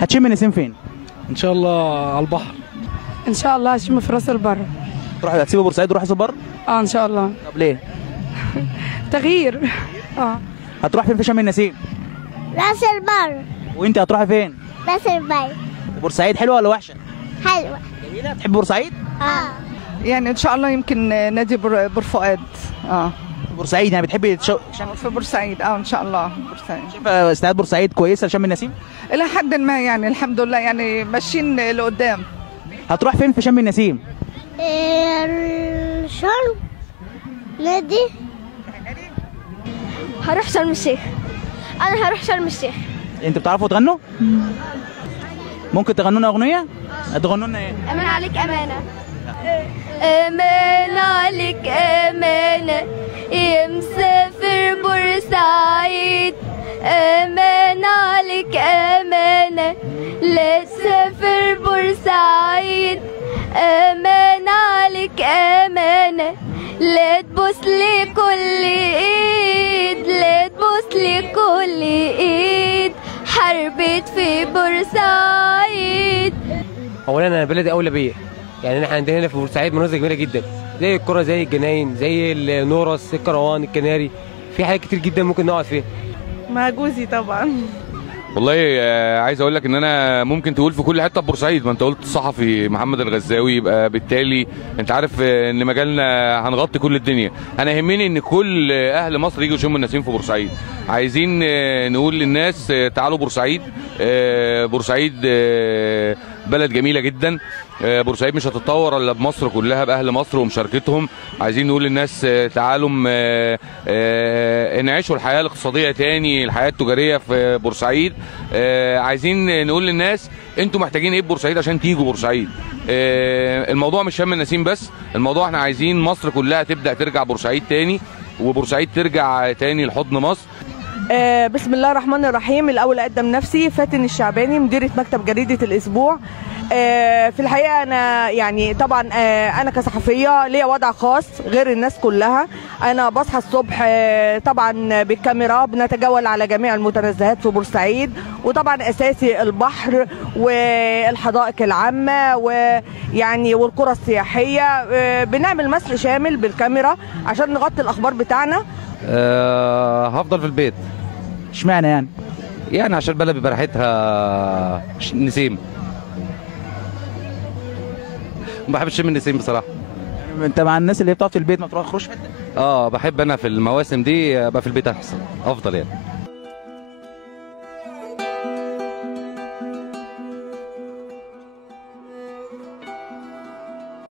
هتشم النسيم فين؟ ان شاء الله على البحر. ان شاء الله هشم في راس البر. هتسيبوا بورسعيد وتروح راس البر؟ ان شاء الله. طب ليه؟ تغيير. هتروح فين في شم النسيم؟ راس البر. وانت هتروحي فين؟ راس البر. بورسعيد حلوه ولا وحشه؟ حلوة. جميله. بتحب بورسعيد؟ يعني ان شاء الله يمكن نادي بورفؤاد. بورسعيد يعني بتحبي في بورسعيد. ان شاء الله بورسعيد. شايفه استعداد بورسعيد كويسه لشم النسيم؟ الى حد ما يعني الحمد لله يعني ماشيين لقدام. هتروح فين في شم النسيم؟ شرم. نادي. هروح شرم الشيخ. انا هروح شرم الشيخ. انتوا بتعرفوا تغنوا؟ ممكن تغنوا لنا اغنيه؟ هتغنوا لنا ايه؟ امان عليك امانه. امان عليك امانه يا مسافر بورسعيد. امان عليك امانه لا تسافر بورسعيد. امان عليك امانه لا تبوس لي كل ايد. لا تبوس لي كل ايد. حربت في بورسعيد. اولا انا بلدي اولى بيا، يعني احنا عندنا هنا في بورسعيد مناظر جميله جدا زي القرى زي الجناين زي النورس الكروان الكناري، في حاجات كتير جدا ممكن نقعد فيها. مع جوزي طبعا. والله عايز اقول لك ان انا ممكن تقول في كل حته في بورسعيد، ما انت قلت الصحفي محمد الغزاوي، يبقى بالتالي انت عارف ان مجالنا هنغطي كل الدنيا. انا يهمني ان كل اهل مصر يجوا يشموا النسيم في بورسعيد. عايزين نقول للناس تعالوا بورسعيد. بورسعيد بلد جميله جدا. بورسعيد مش هتتطور الا بمصر كلها باهل مصر ومشاركتهم. عايزين نقول للناس تعالوا نعيشوا الحياه الاقتصاديه تاني، الحياه التجاريه في بورسعيد. عايزين نقول للناس انتوا محتاجين ايه بورسعيد عشان تيجوا بورسعيد. الموضوع مش شم النسيم بس، الموضوع احنا عايزين مصر كلها تبدا ترجع بورسعيد تاني، وبورسعيد ترجع تاني لحضن مصر. بسم الله الرحمن الرحيم. الاول اقدم نفسي فاتن الشعباني، مديره مكتب جريده الاسبوع. في الحقيقه انا يعني طبعا انا كصحفيه ليا وضع خاص غير الناس كلها. انا بصحى الصبح طبعا بالكاميرا بنتجول على جميع المتنزهات في بورسعيد، وطبعا اساسي البحر والحدائق العامه ويعني والقرى السياحيه. بنعمل مسح شامل بالكاميرا عشان نغطي الاخبار بتاعنا. هفضل في البيت. اشمعنى يعني؟ يعني عشان البلد بيبقى ريحتها نسيم. ما بحبش اشم النسيم بصراحه. انت مع الناس اللي بتقعد في البيت ما تروحش حته؟ بحب انا في المواسم دي ابقى في البيت احسن افضل يعني.